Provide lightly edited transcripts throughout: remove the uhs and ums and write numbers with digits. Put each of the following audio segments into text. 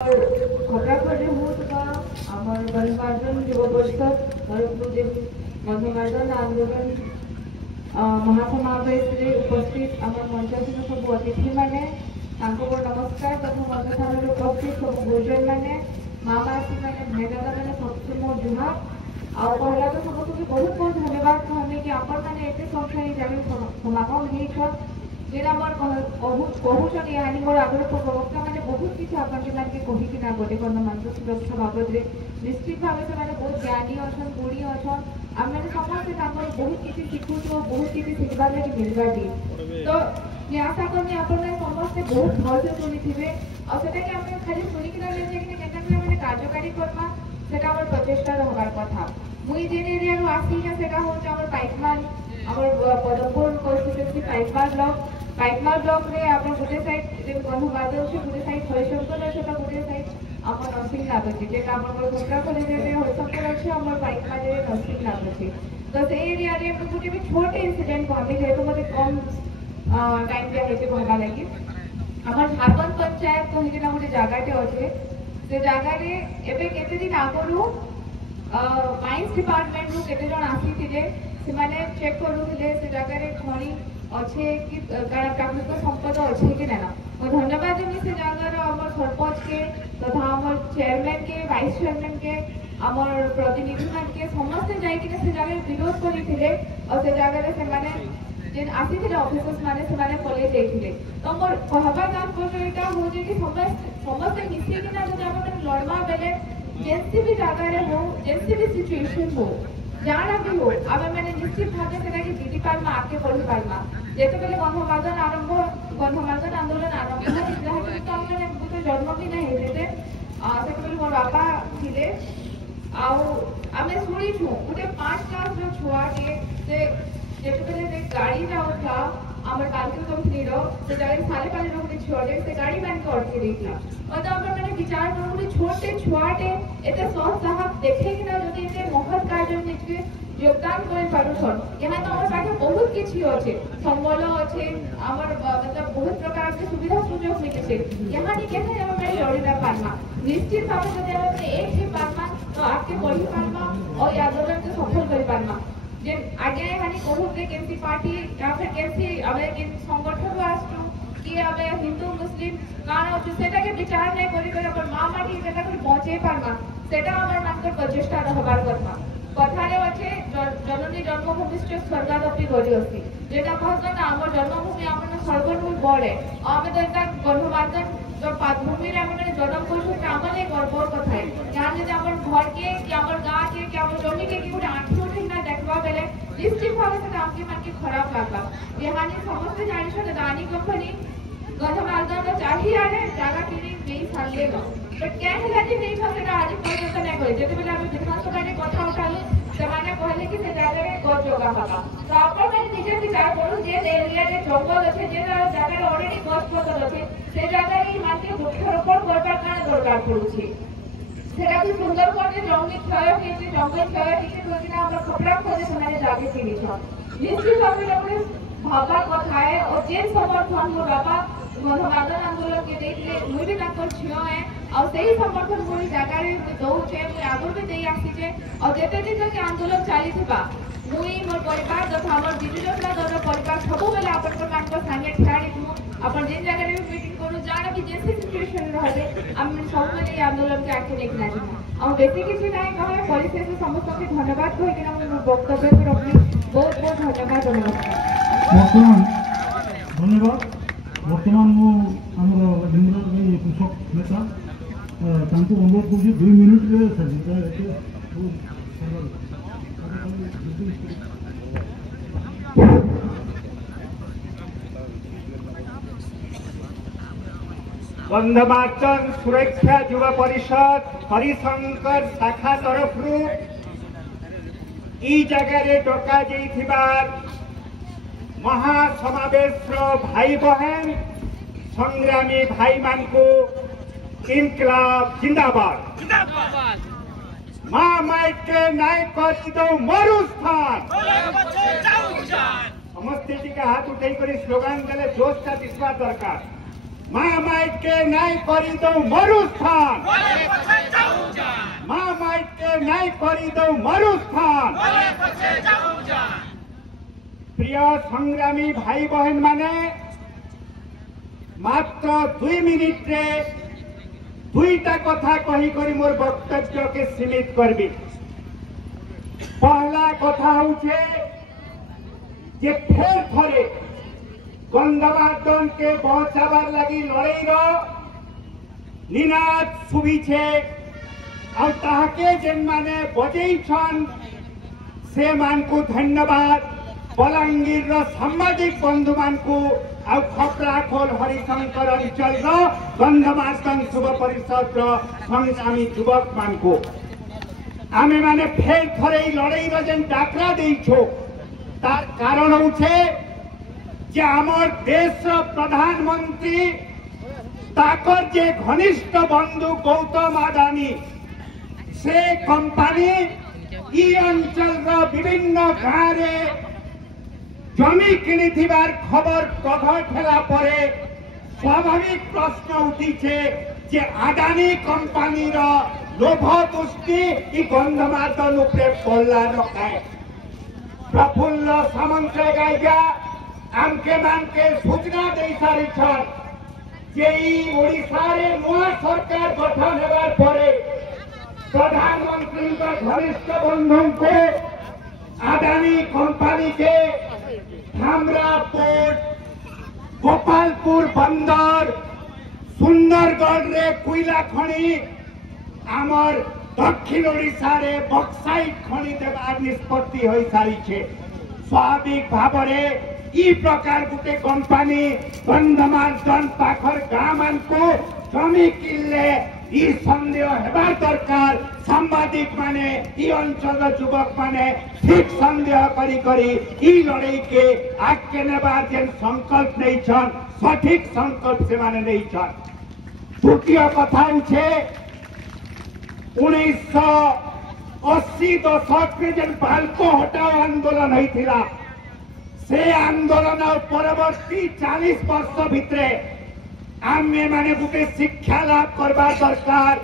ଖଟରାଖରେ ହେଉଥିବା ଆମର ଗଣମାଧ୍ୟମ ଯୁବ ପରିଷଦ ତରଫରୁ ଯେ ଗଣମାଧ୍ୟମ ଆନ୍ଦୋଳନ ମହାସମାବେଶରେ ଉପସ୍ଥିତ ଆମର ମଞ୍ଚସ୍ଥ ସବୁ ଅତିଥିମାନେ ତାଙ୍କୁ ନମସ୍କାର ତଥା ମଞ୍ଚସ୍ଥାନରେ ଉପସ୍ଥିତ ସବୁ ଗୁରୁଜନମାନେ ମା ମାସିମାନେ ଭାଇଦାଦାମାନେ ସମସ୍ତେ ମୋ ଜୁହାର ଆଉ ପହିଲା ତ ସମସ୍ତଙ୍କୁ ବହୁତ ବହୁତ ଧନ୍ୟବାଦ କହିବି କି ଆପଣମାନେ ଏତେ ସଂଖ୍ୟାରେ ଜାଗା ସମାଗମ ହେଇଛନ୍ जेना मोर कहूछन यानी मोर आग्रह प्रवक्ता माने बहुत किसी आपन के कही ना गोटे गणमाध्यम सुरक्षा बाबद निश्चित भाव से बहुत ज्ञानी अच्छा गुणी अच्छा आम मैंने समस्ते बहुत किसी शिखुच बहुत किसी शिखबार लगे मिलवा दी तो मैं आशा करनी आप समस्ते बहुत भल से शुणी थे और खाली शुणिकिना मैंने कार्यकारी करवा से प्रचेषा रहार कथा मुई जेन एरिया आसिका से हूँ पाइकमाल पदमपुर कन्स्टिट्यूएंसी पाइकमाल ब्लॉक रे आप गोटे साइड गणमाध्यम अच्छे गोटे साइड हरिशंकर अच्छे गोटे साइड आम नरसिंहनाथ अच्छे जेटा घोटरा कॉलेज हरिशंकर अच्छे आम पाइकमाल नरसिंहनाथ अच्छे तो से एरिया रे गोटे भी छोटे इनसीडेंट कहमी जेहेतु मत कम टाइम दिखाई कहवा लगी आम झारखंड पंचायत कहीकिना गोटे जगहटे अच्छे से जगार एवं केते दिन आगु माइंस डिपार्टमेंट रु केते जन आसी से चेक करूले से जगह खणी अच्छे कि प्राकृतिक संपद अच्छे कि ना और धन्यवाद देवी से जगार आम सरपंच के तथा आम चेयरमैन के वाइस चेयरमैन के आम प्रतिनिधि मान के समस्ते जाइए से जगह विरोध करते और से जगह से जेन आसी ऑफिसर्स माने पलि जाइए तो मोर कहबार तात्पर्य यहाँ हूँ कि समस्ते मिसिकिना जब आम लड़वा बेले जेसी भी जगह हो जेसी भी सिचुएशन हो जाना भी हो आम मैंने निश्चित भाव से जीति पार्मा आगे बढ़ी पार्मा जेते बेले गणमाध्यम आंदोलन आरंभ तो जन्म भी नहीं होते मोर बापा थे आम शुणीचु गोटे 5 क्लास छुआटे से गाड़ी जाऊला आम कालकल कंपनी से जगह साले पाले गोटे छुआटे से गाड़ी मान के अटके देता मतलब मैंने विचार कर गोटे छोटे छुआटे एत सहज साहब देखेकिना जदि एत महत कार्य निजे योगदान कर पारुछन यहाँ तो आम पाखे बहुत किसी अच्छे संबल अच्छे आमर मतलब बहुत प्रकार के सुविधा सुजोग मिले यहाँ निके आम लड़ी ना पार्मा निश्चित भाव जब एक ही पार्मा तो आगे बढ़ी पार्मा और आंदोलन को सफल कर पार्मा जे आगे यहाँ कहूले केमती पार्टी या फिर केमती आम संगठन आसु कि आम हिंदू मुस्लिम काण अच्छे से विचार नहीं कर माँ माटी बचे पार्मा से आम प्रचेषा रहार कथा कथार अच्छे जननी जन्मभूमिश्च स्वर्गादपि गरीयसी जेटा कहते ना आम जन्मभूमि आम स्वर्गठू बड़े आम तो यहाँ गणमाध्यम जो भूमि जन्म कर आम गर्वर कथा है यहाँ जब आम घर के कि आम गाँ के कि आम जमी के गोटे आँखि उठेना देखा बेले निश्चित भाव से आमके मानके खराब लगता यहाँ समस्ते जानी दानी कंपनी गणमाध्यम चाहिए जगह किनी नहीं सारे बट क्या है कि नहीं भाव आज पर्यटन नहीं करे जो बेले विधानसभा कथा उठालु से कहले कि से जगह गछ जगह हवा तो आप निजे विचार करूँ जे एरिया जंगल अच्छे जे जगह अलरेडी गछ पतर अच्छे से जगह मानके वृक्षारोपण करबार कारण दरकार पड़ुछि सेटा भी सुंदरबन जंगल क्षय होइछि जंगल क्षय टिके होइना हमर खपरा खोजे समाने जागे किनिछ निश्चित भाबे भाबा कथा है और जे समर्थन हो बाबा गणमाध्यम आंदोलन के देखे मुई भी झील है और से ही समर्थन मुझे जगह दौचे मुझे आगुरी भी दे आसीचे और जिते दिन तक आंदोलन चली मुई मोर परिवार तथा आम विजु जनता दल परिवार सब बेले आप सागे ठिया आप जिन जगह भी मीटिंग करूँ जाना कि जैसे सिचुएशन रहे आम सब बेले आंदोलन के आगे देखना चाहिए और बेसी किसी ना कहे परिशेष समस्त के धन्यवाद कहीकिना मोर वक्तव्य को रखी बहुत बहुत धन्यवाद धन्यवाद बर्तमान आमर ढिंगरा कृषक नेता अनुरोध कर 2 मिनिट गंधमार्चन सुरक्षा युवा परिषद हरिशंकर शाखा तरफ ई जगह डका महासमावेश भाई बहन संग्रामी भाई मान को इनकलाब जिंदाबाद माँ माइके नाय कर दो मरुस्थान समस्ते टीका हाथ उठाई कर स्लोगान देले जोश का दिशा दरकार माइट के नाई करी दो मरुस्थान माइट के नाई करी दो मरुस्थान प्रिय संग्रामी भाई बहन माने मात्र 2 मिनिट रे दुईटा कथा कही करी मोर वक्तव्य के सीमित करबी। पहला कथा होचे जे फेर थरे गंधमार्दन के बचावार लगी लड़ाई रो निनाद सुबीछे और ताके जेन माने बजेइछन से मान को धन्यवाद। बलांगीर रो सामाजिक बंधु मान को और खपराखोल हरिशंकर अंचल रो गंधमार्दन शुभ परिषद रो संग्रामी युवक मान को आमे माने फेर थरे लड़ाई रो जेन डाकरा देइछो तार कारण होचे जे आमर देश प्रधानमंत्री ताकर जे घनिष्ठ बंधु गौतम अदानी से कंपनी ई अंचल रो विभिन्न गाँव रे जमी किनी थिबार खबर प्रकट होला परे स्वाभाविक प्रश्न उठीछे जे अदानी कंपनी रो लोभ दृष्टि ई गंधमार्दन उपरे पड़ला रखाए। प्रफुल्ल सामंतराय गाइगा आमके मानके सूचना दे सारी छन जे ई ओडिशा रे नया सरकार गठन हेबार परे प्रधानमंत्री का घनिष्ठ बंधु को अदानी कंपनी के धामरा पोर्ट गोपालपुर बंदर सुंदरगढ़ रे कोयला खनि आमर दक्षिण ओडिशा रे बक्साइट खनि देवार निष्पत्ति होई सारी छे। स्वाभाविक भाव रे ई प्रकार गुटे कंपनी गंधमार्दन पाखर गाँ मान को जमी किनले ई संदेह हेबार दरकार। सांबादिक माने ई अंचल युवक माने ठीक संदेह करी करी ई लड़ाई के आगे नेबार जेन संकल्प नहीं छन सठिक संकल्प से माने नहीं छन। द्वितीय कथा उठे 1980 दशक में जेन बालको हटाओ आंदोलन होइथिला से आंदोलन और परवर्ती 40 वर्ष भितरे आमे माने गुटे शिक्षा लाभ करबा दरकार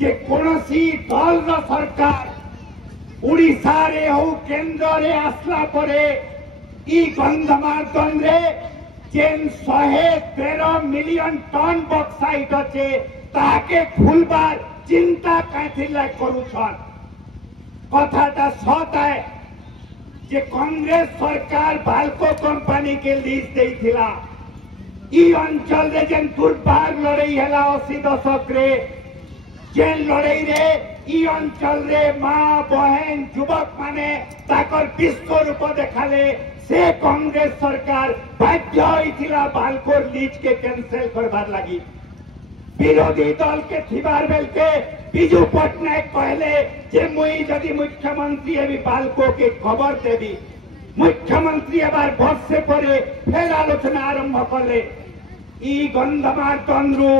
जे कोनोसी दल रो सरकार उड़ीसा रे हो केंद्र रे आसला परे ई गंधमार्दन रे जेन 113 मिलियन टन बक्साइट अच्छे ताके खुलबार चिंता काथिला करूछन। कथाटा सत है जे कांग्रेस सरकार बाल्को कंपनी के लीज देइथिला ई अंचल रे जेन दुर्भार लड़ाई हैला 80 दशक रे जेन लड़ाई रे ई अंचल रे माँ बहन युवक माने ताकर विश्व रूप देखाले से कांग्रेस सरकार बाध्य होइथिला बाल्को लीज के कैंसिल करबार लगी। विरोधी दल के थिबार बेल के बिजू पटनायक कहले जे मुई जदि मुख्यमंत्री हेबी बाल्को के खबर देवी मुख्यमंत्री एबार बस से परे फेर आलोचना आरंभ कले। ई गंधमार्दन रु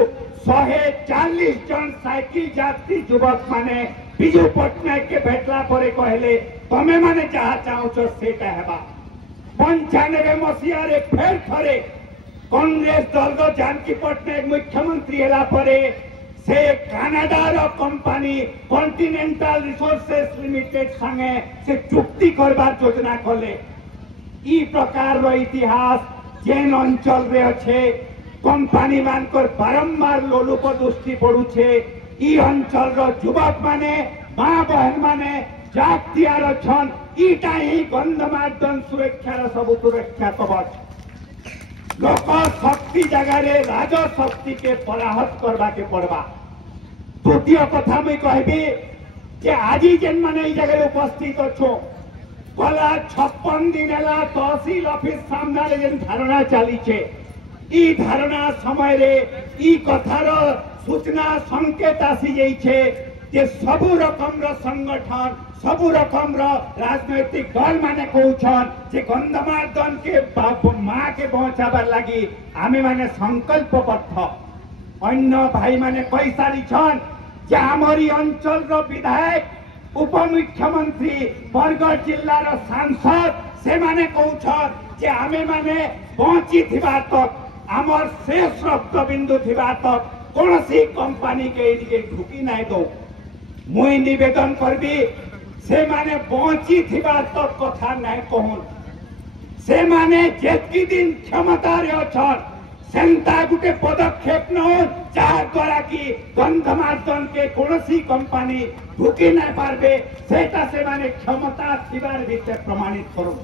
140 जन साइकिल यात्री युवक माने बिजू पटनायक के भेटला परे कहले तमे माने जहा चाहो सेटा हेबा। 95 मसीहा रे फेर थरे कांग्रेस दल रो जानकी पटनायक मुख्यमंत्री हेला परे से कानाडार कंपनी कॉन्टिनेंटल रिसोर्सेस लिमिटेड संगे से चुक्ति करबार योजना कले। ई प्रकार रो इतिहास जेन अंचल रे अच्छे कंपनी मानकर बारंबार लोलुप दृष्टि पड़ुछे ई अंचल रो युवक माने माँ बहन माने जातियार छन ईटा ही गंधमार्दन सुरक्षा रो सब सुरक्षा कवच। लोक शक्ति जगह रे राजा शक्ति के पराहत करबा के पड़बा। द्वितीय कथा मैं कहबी जे आज जेन माने ई जगह उपस्थित अच्छो गला 56 दिन है तहसील ऑफिस सामने जेन धारणा चली छे ई धारणा समय रे ई कथार सूचना संकेत आसी जाई छे जे सबु रकम रो संगठन सबु रकम रो राजनैतिक दल माने कहउछन जे गंधमार्दन के माँ के बचाबार लगी आमे माने संकल्पबद्ध। अन्य भाई माने कई सारी छन जे आमरी अंचल रो विधायक उपमुख्यमंत्री बरगढ़ जिल्ला रो सांसद से माने कहउछन जे आमे माने बची थिबा तक आमर शेष रक्तबिंदु थिबा तक कौन सी कंपनी के इनके ढुकी नाई दो मुई निवेदन करबी से माने बची थिबा तक कथा नाई कहून से माने जेतकी दिन क्षमता रे अछन सेंता गुटे पदक्षेप न जहा द्वारा कि गंधमार्दन के कौन सी कंपनी ढुकी नाई पारबे सेटा से माने क्षमता थिबार भितर प्रमाणित करू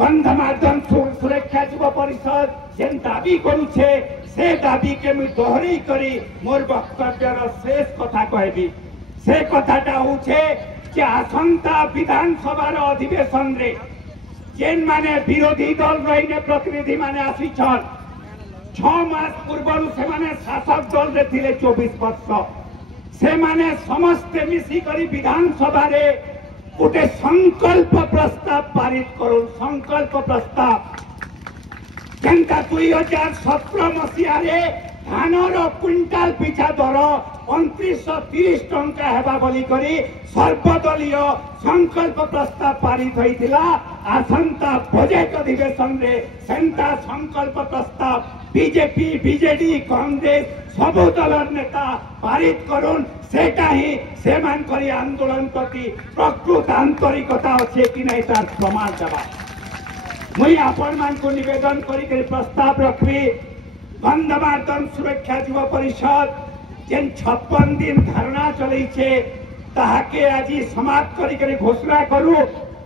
गंधमार्दन सुरक्षा युवा परिषद जेन दाबी करुछे से दाबी के मुई दोहरी करी मोर वक्तव्यर शेष कथा कहबी से कथाटा होछे कि आसंता विधानसभा अधिवेशन रे जेन माने विरोधी दल रही प्रतिनिधि माने आसी 6 मास पूर्व से माने शासक दल रे थिले 24 वर्ष से माने समस्त मिसी करी विधानसभा रे गोटे संकल्प प्रस्ताव पारित करो संकल्प प्रस्ताव जेनका 2017 मसीहा रे धानर क्विंटाल पिछा दर 2930 टंका हेबा बोली करी सर्वदलीय संकल्प प्रस्ताव पारित होइतिला आसंता बजेट अधिवेशन रे सेंटा संकल्प प्रस्ताव बीजेपी बीजेडी कांग्रेस सब दलर नेता पारित करुन सेटा ही सेमान करी आंदोलन प्रति प्रकृत आंतरिकता अच्छे कि नहीं तार प्रमाण देवा मुई आपण मान को निवेदन करी प्रस्ताव रखबी गंधमार्दन सुरक्षा युवा परिषद जेन 56 दिन धरना चलैछे ताहाके आज समाप्त करी घोषणा करू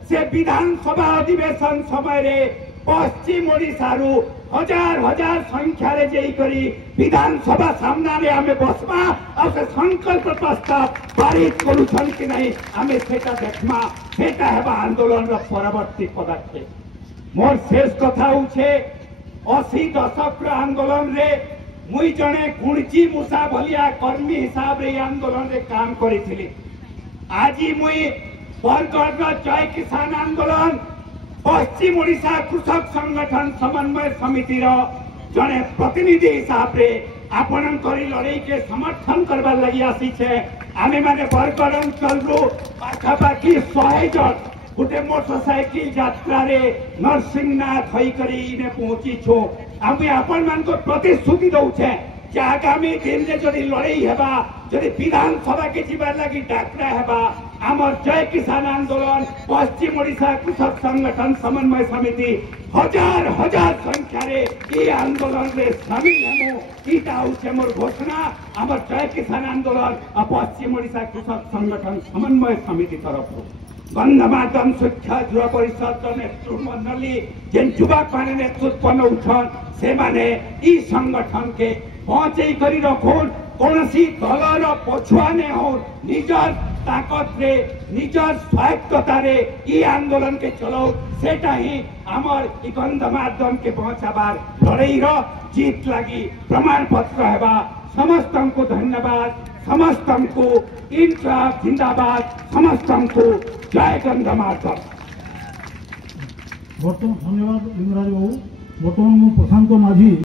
से विधानसभा अधिवेशन समय रे पश्चिम ओडिशा रु हजार हजार संख्या रे जेई करी विधानसभा सामना रे आमे बसमा और से संकल्प प्रस्ताव पारित करूछन कि नहीं आमे सेटा देखमा सेटा हेबा आंदोलन रो परवर्ती पदक्षेप मोर शेष कथा होछे 80 दशक आंदोलन रे मुई जने गुणची मूसा भलिया कर्मी हिसाब रे आंदोलन रे काम करिथिली आजी मुई बरगढ़ जय किसान आंदोलन पश्चिम ओडिशा कृषक संगठन समन्वय समिति रो जने प्रतिनिधि हिसाब रे आपण करी लड़ाई के समर्थन करबा लगी आसी छे आमे माने बरगढ़ अंचल रो पाखापाखी 100 जन गोटे मोटरसाइकिल यात्रा रे नरसिंहनाथ होई करी ने पहुंची छो आमे आपण मान को प्रतिश्रुति दउछे कि आगामी दिन रे जदि लड़ाई हेबा जदि विधानसभा के जीवार लगी डाकरा हेबा आमर जय किसान आंदोलन पश्चिम ओडिशा कृषक संगठन समन्वय समिति हजार हजार संख्या रे ई आंदोलन रे शामिल हेमो ईटा होछे मोर घोषणा आमर जय किसान आंदोलन और पश्चिम ओडिशा कृषक संगठन समन्वय समिति तरफ गंधमार्दन शिक्षा युवा परिषद नेतृत्व मंडली जेन युवक माने नेतृत्व नउछन से माने ई संगठन के पहुंचे करी रखोन कौनसी दलर पछुआ ने हो निजर ताकत रे निजर स्वायत्तता रे ई आंदोलन के चलो सेटा ही आमर ई गंधमार्दन के पहुंचाबार लड़ाई रो जीत लगी प्रमाण पत्र हेबा समस्त को धन्यवाद समस्त को इनकलाब जिंदाबाद समस्त को जय गंधमार्दन धन्यवाद लिंगराज बाबू बर्तमान प्रशांत माझी।